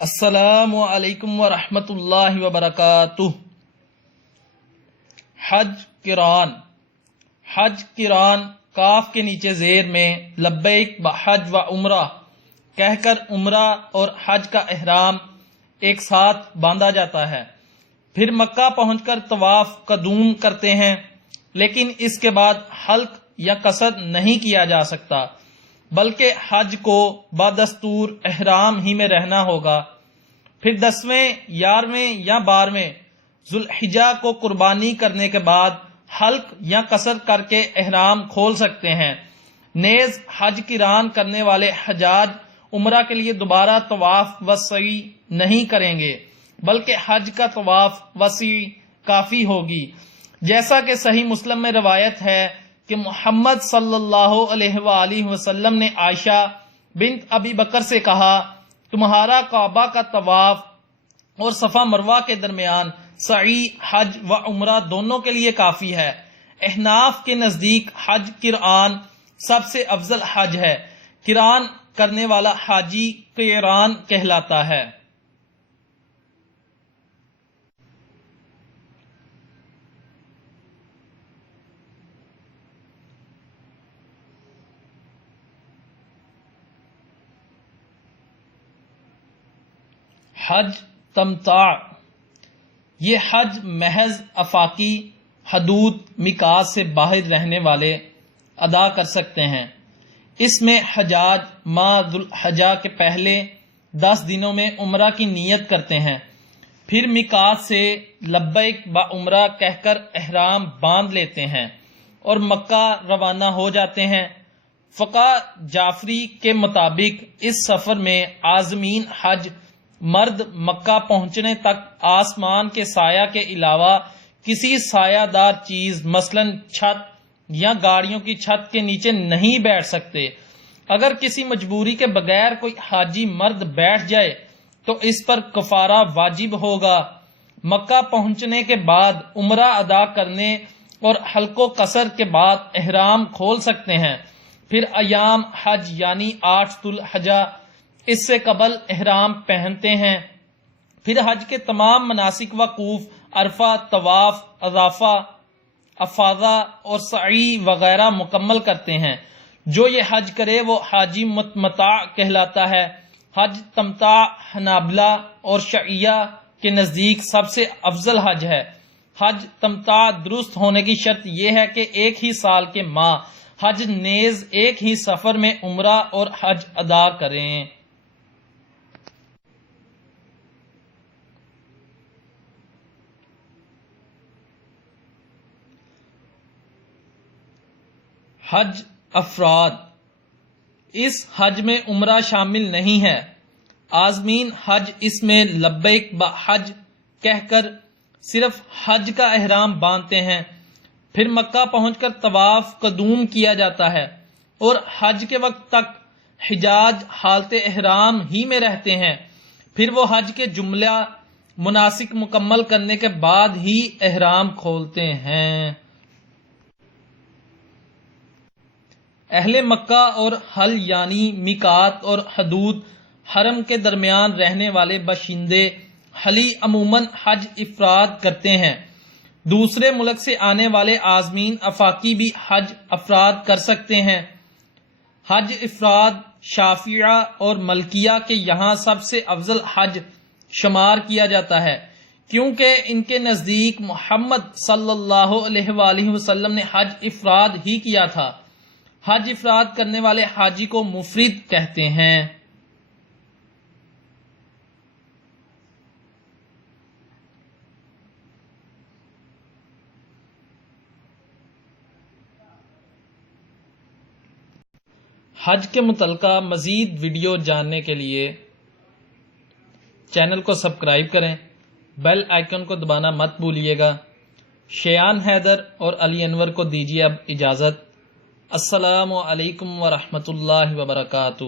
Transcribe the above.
السلام علیکم ورحمۃ اللہ وبرکاتہ۔ حج قران کاف کے نیچے زیر میں لبیک بحج و عمرہ کہہ کر عمرہ اور حج کا احرام ایک ساتھ باندھا جاتا ہے، پھر مکہ پہنچ کر طواف قدوم کرتے ہیں، لیکن اس کے بعد حلق یا قصر نہیں کیا جا سکتا، بلکہ حج کو بدستور احرام ہی میں رہنا ہوگا۔ پھر 10ویں، 11ویں یا 12ویں ذوالحجہ کو قربانی کرنے کے بعد حلق یا قصر کر کے احرام کھول سکتے ہیں۔ نیز حج قران کرنے والے حجاج عمرہ کے لیے دوبارہ طواف و سعی نہیں کریں گے، بلکہ حج کا طواف و سعی کافی ہوگی، جیسا کہ صحیح مسلم میں روایت ہے کہ محمد صلی اللہ علیہ وآلہ وسلم نے عائشہ بنت ابی بکر سے کہا، تمہارا کعبہ کا طواف اور صفا مروہ کے درمیان سعی حج و عمرہ دونوں کے لیے کافی ہے۔ احناف کے نزدیک حج قران سب سے افضل حج ہے۔ قران کرنے والا حاجی قیران کہلاتا ہے۔ حج تمتع، یہ حج محض آفاقی حدود میقات سے باہر رہنے والے ادا کر سکتے ہیں۔ اس میں حجاج ماہ ذوالحجہ کے پہلے 10 دنوں میں عمرہ کی نیت کرتے ہیں، پھر میقات سے لبیک بعمرہ کہہ کر احرام باندھ لیتے ہیں اور مکہ روانہ ہو جاتے ہیں۔ فقہ جعفری کے مطابق اس سفر میں عازمین حج مرد مکہ پہنچنے تک آسمان کے سایہ کے علاوہ کسی سایہ دار چیز مثلا چھت یا گاڑیوں کی چھت کے نیچے نہیں بیٹھ سکتے۔ اگر کسی مجبوری کے بغیر کوئی حاجی مرد بیٹھ جائے تو اس پر کفارہ واجب ہوگا۔ مکہ پہنچنے کے بعد عمرہ ادا کرنے اور حلق و قصر کے بعد احرام کھول سکتے ہیں، پھر ایام حج یعنی 8 ذوالحجہ اس سے قبل احرام پہنتے ہیں، پھر حج کے تمام مناسک وقوف، عرفہ، طواف، اضافہ، افاضہ اور سعی وغیرہ مکمل کرتے ہیں۔ جو یہ حج کرے وہ حاجی متمتع کہلاتا ہے۔ حج تمتع حنابلہ اور شیعہ کے نزدیک سب سے افضل حج ہے۔ حج تمتع درست ہونے کی شرط یہ ہے کہ ایک ہی سال کے ماہ حج نیز ایک ہی سفر میں عمرہ اور حج ادا کریں۔ حج افراد، اس حج میں عمرہ شامل نہیں ہے۔ عازمین حج اس میں لبیک بحج کہہ کر صرف حج کا احرام باندھتے ہیں، پھر مکہ پہنچ کر طواف قدوم کیا جاتا ہے اور حج کے وقت تک حجاج حالت احرام ہی میں رہتے ہیں، پھر وہ حج کے جملہ مناسک مکمل کرنے کے بعد ہی احرام کھولتے ہیں۔ اہل مکہ اور حل یعنی میقات اور حدود حرم کے درمیان رہنے والے باشندے حلی عموماً حج افراد کرتے ہیں۔ دوسرے ملک سے آنے والے عازمین آفاقی بھی حج افراد کر سکتے ہیں۔ حج افراد شافعیہ اور مالکیہ کے یہاں سب سے افضل حج شمار کیا جاتا ہے، کیونکہ ان کے نزدیک محمد صلی اللہ علیہ وآلہ وسلم نے حج افراد ہی کیا تھا۔ حج افراد کرنے والے حاجی کو مفرد کہتے ہیں۔ حج کے متعلقہ مزید ویڈیو جاننے کے لیے چینل کو سبسکرائب کریں، بیل آئیکن کو دبانا مت بھولیے گا۔ شیان حیدر اور علی انور کو دیجیے اب اجازت۔ السلام علیکم ورحمۃ اللہ وبرکاتہ۔